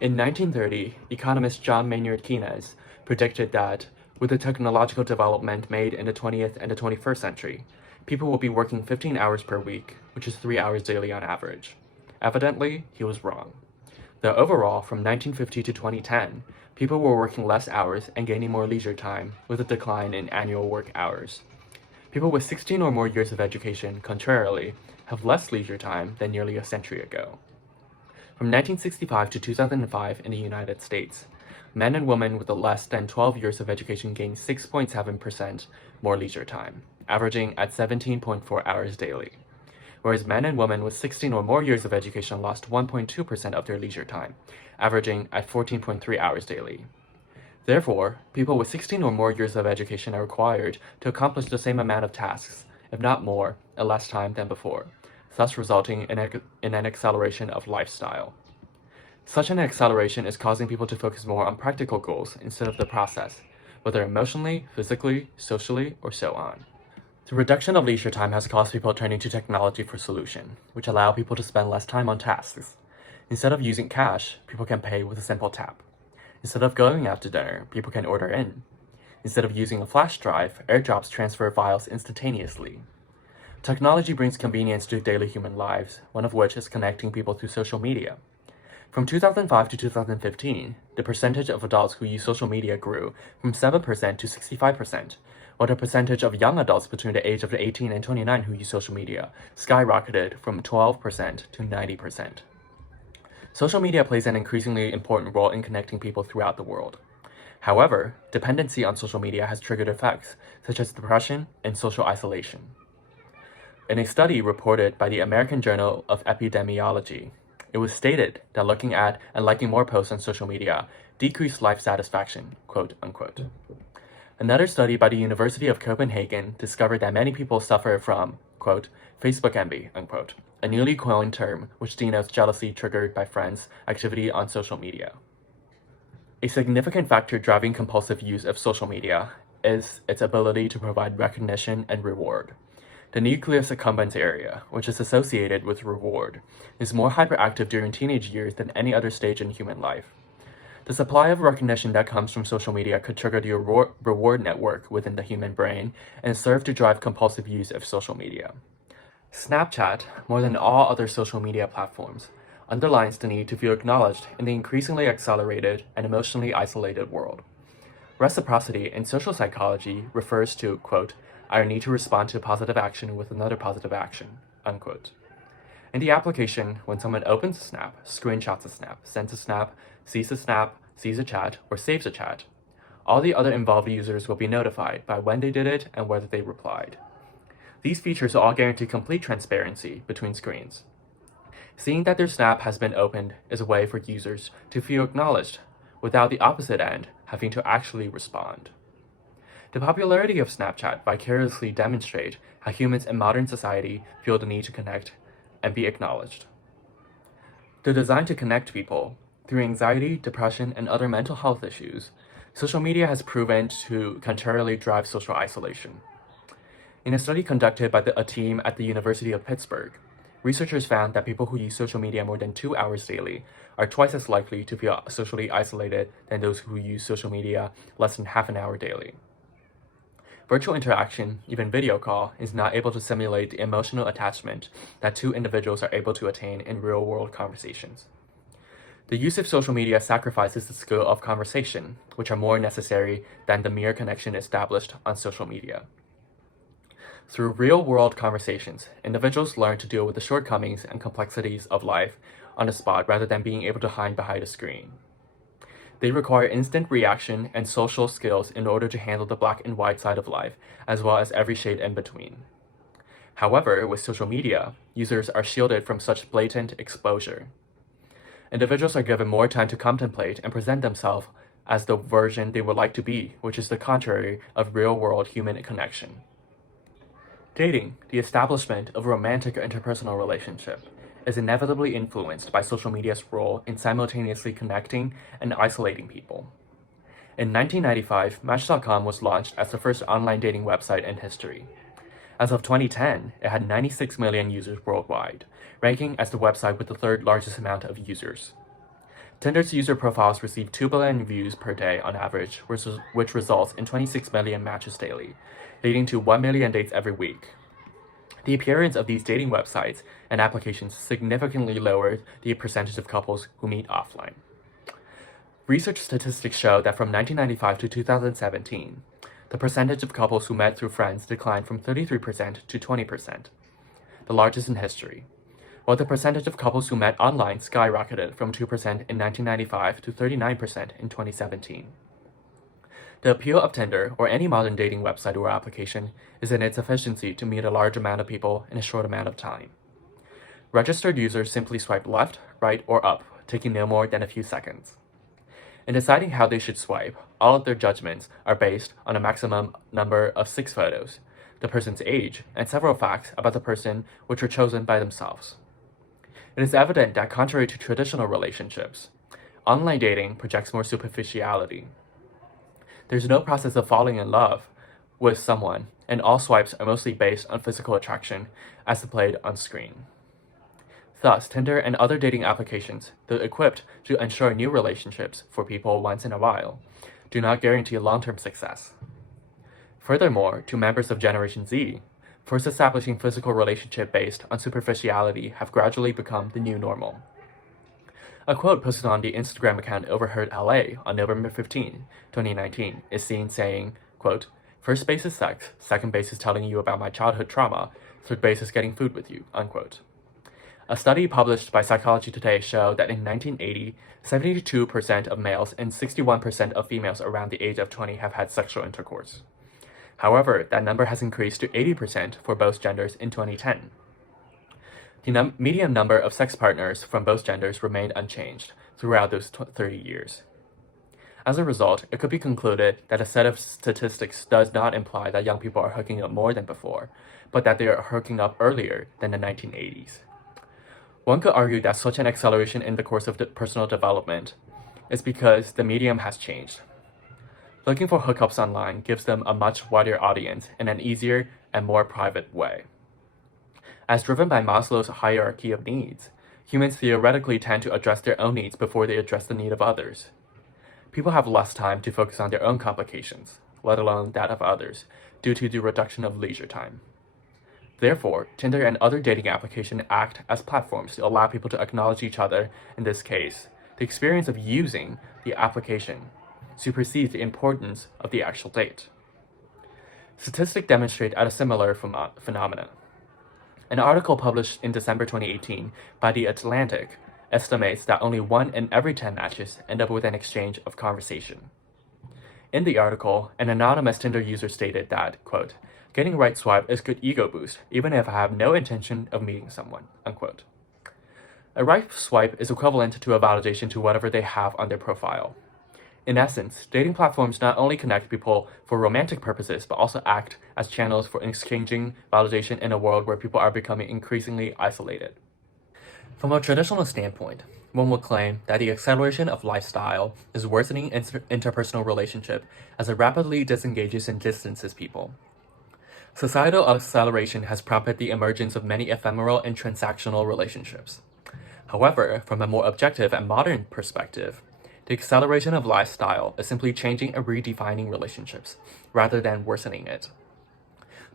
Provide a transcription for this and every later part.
In 1930, economist John Maynard Keynes predicted that with the technological development made in the 20th and the 21st century, people will be working 15 hours per week, which is 3 hours daily on average. Evidently, he was wrong. Though overall, from 1950 to 2010, people were working less hours and gaining more leisure time with a decline in annual work hours. People with 16 or more years of education, contrarily, have less leisure time than nearly a century ago. From 1965 to 2005 in the United States, men and women with less than 12 years of education gained 6.7% more leisure time, averaging at 17.4 hours daily, whereas men and women with 16 or more years of education lost 1.2% of their leisure time, averaging at 14.3 hours daily. Therefore, people with 16 or more years of education are required to accomplish the same amount of tasks, if not more, in less time than before, thus resulting in an acceleration of lifestyle. Such an acceleration is causing people to focus more on practical goals instead of the process, whether emotionally, physically, socially, or so on. The reduction of leisure time has caused people turning to technology for solution, which allow people to spend less time on tasks. Instead of using cash, people can pay with a simple tap. Instead of going out to dinner, people can order in. Instead of using a flash drive, airdrops transfer files instantaneously. Technology brings convenience to daily human lives, one of which is connecting people through social media. From 2005 to 2015, the percentage of adults who use social media grew from 7% to 65%, while the percentage of young adults between the age of 18 and 29 who use social media skyrocketed from 12% to 90%. Social media plays an increasingly important role in connecting people throughout the world. However, dependency on social media has triggered effects such as depression and social isolation. In a study reported by the American Journal of Epidemiology, it was stated that looking at and liking more posts on social media decreased life satisfaction, quote unquote. Another study by the University of Copenhagen discovered that many people suffer from, quote, Facebook envy, unquote, a newly coined term which denotes jealousy triggered by friends' activity on social media. A significant factor driving compulsive use of social media is its ability to provide recognition and reward. The nucleus accumbens area, which is associated with reward, is more hyperactive during teenage years than any other stage in human life. The supply of recognition that comes from social media could trigger the reward network within the human brain and serve to drive compulsive use of social media. Snapchat, more than all other social media platforms, underlines the need to feel acknowledged in the increasingly accelerated and emotionally isolated world. Reciprocity in social psychology refers to, quote, our need to respond to positive action with another positive action, unquote. In the application, when someone opens a snap, screenshots a snap, sends a snap, sees a chat, or saves a chat, all the other involved users will be notified by when they did it and whether they replied. These features all guarantee complete transparency between screens. Seeing that their snap has been opened is a way for users to feel acknowledged without the opposite end having to actually respond. The popularity of Snapchat vicariously demonstrates how humans in modern society feel the need to connect and be acknowledged. Though designed to connect people, through anxiety, depression, and other mental health issues, social media has proven to contrarily drive social isolation. In a study conducted by a team at the University of Pittsburgh, researchers found that people who use social media more than 2 hours daily are twice as likely to feel socially isolated than those who use social media less than half an hour daily. Virtual interaction, even video call, is not able to simulate the emotional attachment that two individuals are able to attain in real-world conversations. The use of social media sacrifices the skill of conversation, which are more necessary than the mere connection established on social media. Through real-world conversations, individuals learn to deal with the shortcomings and complexities of life on the spot rather than being able to hide behind a screen. They require instant reaction and social skills in order to handle the black and white side of life, as well as every shade in between. However, with social media, users are shielded from such blatant exposure. Individuals are given more time to contemplate and present themselves as the version they would like to be, which is the contrary of real-world human connection. Dating, the establishment of a romantic or interpersonal relationship, is inevitably influenced by social media's role in simultaneously connecting and isolating people. In 1995, Match.com was launched as the first online dating website in history. As of 2010, it had 96 million users worldwide, ranking as the website with the third largest amount of users. Tinder's user profiles receive 2 billion views per day on average, which results in 26 million matches daily, leading to 1 million dates every week. The appearance of these dating websites and applications significantly lowered the percentage of couples who meet offline. Research statistics show that from 1995 to 2017, the percentage of couples who met through friends declined from 33% to 20%, the largest in history, while the percentage of couples who met online skyrocketed from 2% in 1995 to 39% in 2017. The appeal of Tinder, or any modern dating website or application, is in its efficiency to meet a large amount of people in a short amount of time. Registered users simply swipe left, right, or up, taking no more than a few seconds. In deciding how they should swipe, all of their judgments are based on a maximum number of 6 photos, the person's age, and several facts about the person which were chosen by themselves. It is evident that contrary to traditional relationships, online dating projects more superficiality. There's no process of falling in love with someone, and all swipes are mostly based on physical attraction as displayed on screen. Thus, Tinder and other dating applications, though equipped to ensure new relationships for people once in a while, do not guarantee long-term success. Furthermore, to members of Generation Z, first establishing physical relationship based on superficiality have gradually become the new normal. A quote posted on the Instagram account Overheard LA on November 15, 2019 is seen saying, quote, "First base is sex, second base is telling you about my childhood trauma, third base is getting food with you," unquote. A study published by Psychology Today showed that in 1980, 72% of males and 61% of females around the age of 20 have had sexual intercourse. However, that number has increased to 80% for both genders in 2010. The median number of sex partners from both genders remained unchanged throughout those 30 years. As a result, it could be concluded that a set of statistics does not imply that young people are hooking up more than before, but that they are hooking up earlier than the 1980s. One could argue that such an acceleration in the course of personal development is because the medium has changed. Looking for hookups online gives them a much wider audience in an easier and more private way. As driven by Maslow's hierarchy of needs, humans theoretically tend to address their own needs before they address the need of others. People have less time to focus on their own complications, let alone that of others, due to the reduction of leisure time. Therefore, Tinder and other dating applications act as platforms to allow people to acknowledge each other. In this case, the experience of using the application supersedes the importance of the actual date. Statistics demonstrate a similar phenomenon. An article published in December 2018 by The Atlantic estimates that only 1 in every 10 matches end up with an exchange of conversation. In the article, an anonymous Tinder user stated that, quote, "Getting right swipe is good ego boost, even if I have no intention of meeting someone," unquote. A right swipe is equivalent to a validation to whatever they have on their profile. In essence, dating platforms not only connect people for romantic purposes, but also act as channels for exchanging validation in a world where people are becoming increasingly isolated. From a traditional standpoint, one would claim that the acceleration of lifestyle is worsening interpersonal relationship as it rapidly disengages and distances people. Societal acceleration has prompted the emergence of many ephemeral and transactional relationships. However, from a more objective and modern perspective, the acceleration of lifestyle is simply changing and redefining relationships, rather than worsening it.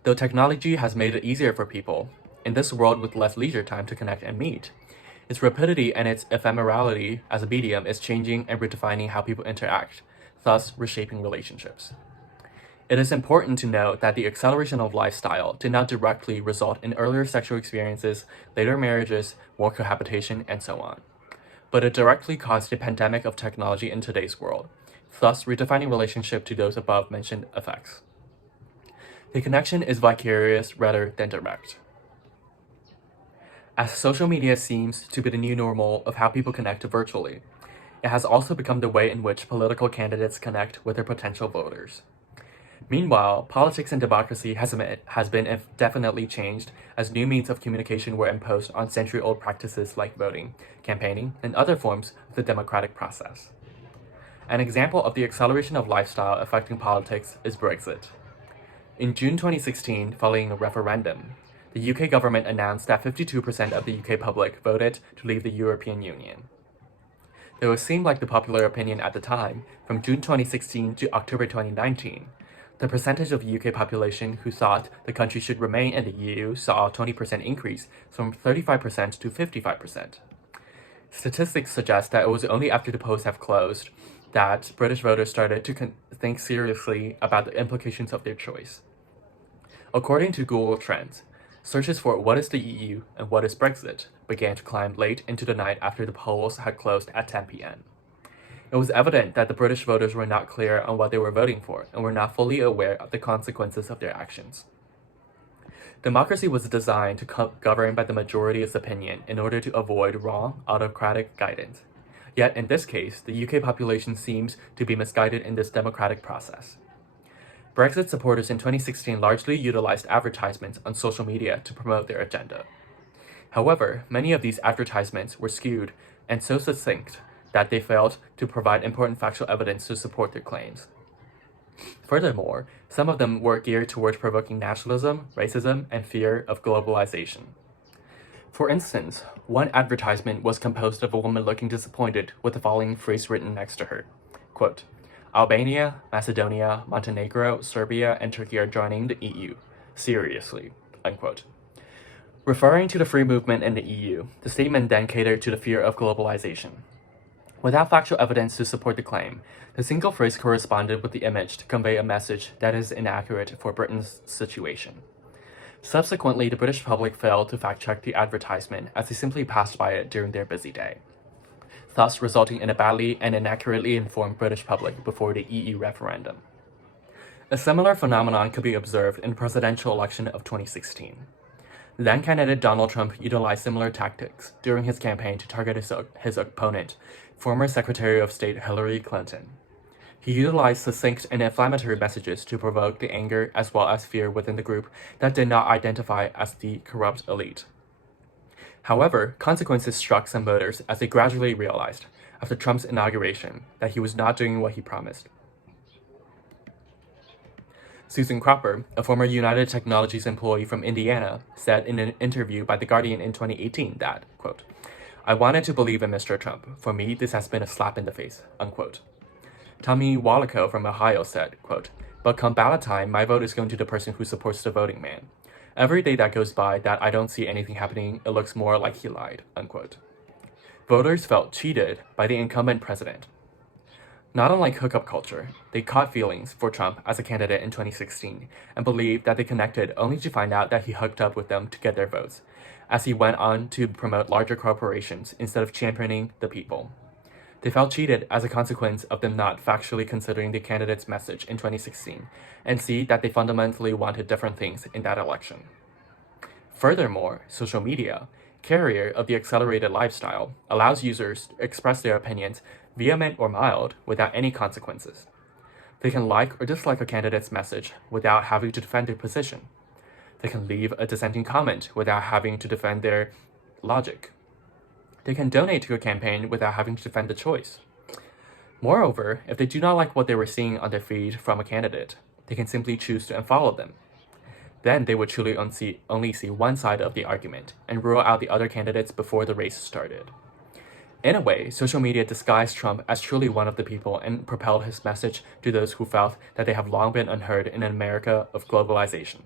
Though technology has made it easier for people, in this world with less leisure time to connect and meet, its rapidity and its ephemerality as a medium is changing and redefining how people interact, thus reshaping relationships. It is important to note that the acceleration of lifestyle did not directly result in earlier sexual experiences, later marriages, more cohabitation, and so on. But it directly caused the pandemic of technology in today's world, thus redefining relationship to those above-mentioned effects. The connection is vicarious rather than direct. As social media seems to be the new normal of how people connect virtually, it has also become the way in which political candidates connect with their potential voters. Meanwhile, politics and democracy has been definitely changed as new means of communication were imposed on century-old practices like voting, campaigning, and other forms of the democratic process. An example of the acceleration of lifestyle affecting politics is Brexit. In June 2016, following a referendum, the UK government announced that 52% of the UK public voted to leave the European Union. though it seemed like the popular opinion at the time, from June 2016 to October 2019, the percentage of UK population who thought the country should remain in the EU saw a 20% increase from 35% to 55%. Statistics suggest that it was only after the polls have closed that British voters started to think seriously about the implications of their choice. According to Google Trends, searches for what is the EU and what is Brexit began to climb late into the night after the polls had closed at 10 p.m. It was evident that the British voters were not clear on what they were voting for and were not fully aware of the consequences of their actions. Democracy was designed to govern by the majority's opinion in order to avoid wrong, autocratic guidance. Yet in this case, the UK population seems to be misguided in this democratic process. Brexit supporters in 2016 largely utilized advertisements on social media to promote their agenda. However, many of these advertisements were skewed and so succinct that they failed to provide important factual evidence to support their claims. Furthermore, some of them were geared towards provoking nationalism, racism, and fear of globalization. For instance, one advertisement was composed of a woman looking disappointed with the following phrase written next to her, quote, "Albania, Macedonia, Montenegro, Serbia, and Turkey are joining the EU. Seriously," unquote. Referring to the free movement in the EU, the statement then catered to the fear of globalization. Without factual evidence to support the claim, the single phrase corresponded with the image to convey a message that is inaccurate for Britain's situation. Subsequently, the British public failed to fact-check the advertisement as they simply passed by it during their busy day, thus resulting in a badly and inaccurately informed British public before the EU referendum. A similar phenomenon could be observed in the presidential election of 2016. Then-candidate Donald Trump utilized similar tactics during his campaign to target his opponent, former Secretary of State Hillary Clinton. He utilized succinct and inflammatory messages to provoke the anger as well as fear within the group that did not identify as the corrupt elite. However, consequences struck some voters as they gradually realized, after Trump's inauguration, that he was not doing what he promised. Susan Cropper, a former United Technologies employee from Indiana, said in an interview by The Guardian in 2018 that, quote, "I wanted to believe in Mr. Trump. For me, this has been a slap in the face," unquote. Tommy Wallaco from Ohio said, quote, "But come ballot time, my vote is going to the person who supports the voting man. Every day that goes by that I don't see anything happening, it looks more like he lied," unquote. Voters felt cheated by the incumbent president. Not unlike hookup culture, they caught feelings for Trump as a candidate in 2016 and believed that they connected only to find out that he hooked up with them to get their votes, as he went on to promote larger corporations instead of championing the people. They felt cheated as a consequence of them not factually considering the candidate's message in 2016 and see that they fundamentally wanted different things in that election. Furthermore, social media, carrier of the accelerated lifestyle, allows users to express their opinions, vehement or mild, without any consequences. They can like or dislike a candidate's message without having to defend their position. They can leave a dissenting comment without having to defend their logic. They can donate to a campaign without having to defend the choice. Moreover, if they do not like what they were seeing on their feed from a candidate, they can simply choose to unfollow them. Then they would truly only see one side of the argument and rule out the other candidates before the race started. In a way, social media disguised Trump as truly one of the people and propelled his message to those who felt that they have long been unheard in an America of globalization.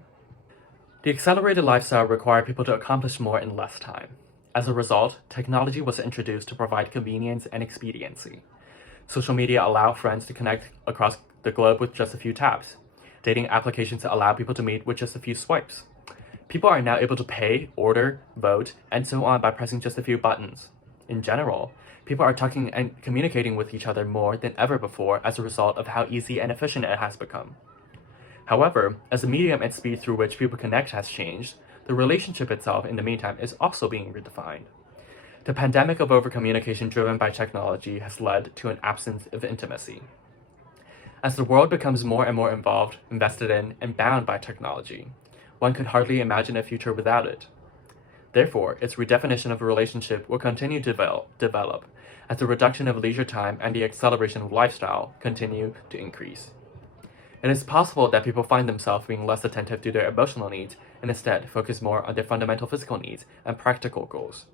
The accelerated lifestyle required people to accomplish more in less time. As a result, technology was introduced to provide convenience and expediency. Social media allow friends to connect across the globe with just a few taps. Dating applications allow people to meet with just a few swipes. People are now able to pay, order, vote, and so on by pressing just a few buttons. In general, people are talking and communicating with each other more than ever before as a result of how easy and efficient it has become. However, as the medium and speed through which people connect has changed, the relationship itself in the meantime is also being redefined. The pandemic of overcommunication driven by technology has led to an absence of intimacy. As the world becomes more and more involved, invested in, and bound by technology, one could hardly imagine a future without it. Therefore, its redefinition of a relationship will continue to develop as the reduction of leisure time and the acceleration of lifestyle continue to increase. It is possible that people find themselves being less attentive to their emotional needs and instead focus more on their fundamental physical needs and practical goals.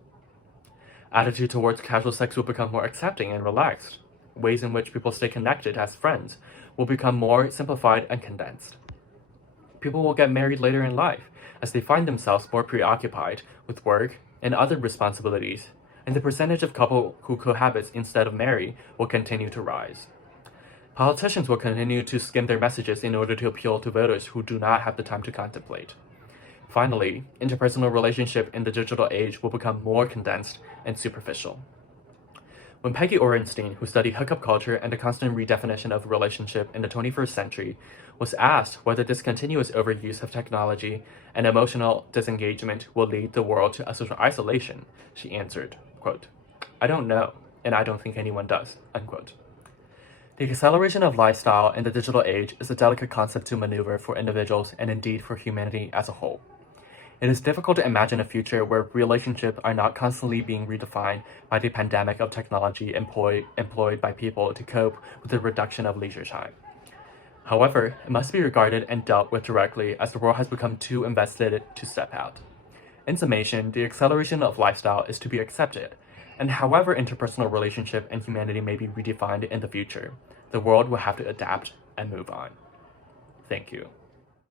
Attitude towards casual sex will become more accepting and relaxed. Ways in which people stay connected as friends will become more simplified and condensed. People will get married later in life as they find themselves more preoccupied with work and other responsibilities, and the percentage of couple who cohabit instead of marry will continue to rise. Politicians will continue to skim their messages in order to appeal to voters who do not have the time to contemplate. Finally, interpersonal relationship in the digital age will become more condensed and superficial. When Peggy Orenstein, who studied hookup culture and the constant redefinition of relationship in the 21st century, was asked whether this continuous overuse of technology and emotional disengagement will lead the world to social isolation, she answered, quote, "I don't know, and I don't think anyone does," unquote. The acceleration of lifestyle in the digital age is a delicate concept to maneuver for individuals and indeed for humanity as a whole. It is difficult to imagine a future where relationships are not constantly being redefined by the pandemic of technology employed by people to cope with the reduction of leisure time. However, it must be regarded and dealt with directly as the world has become too invested to step out. In summation, the acceleration of lifestyle is to be accepted, and however interpersonal relationship and humanity may be redefined in the future, the world will have to adapt and move on. Thank you.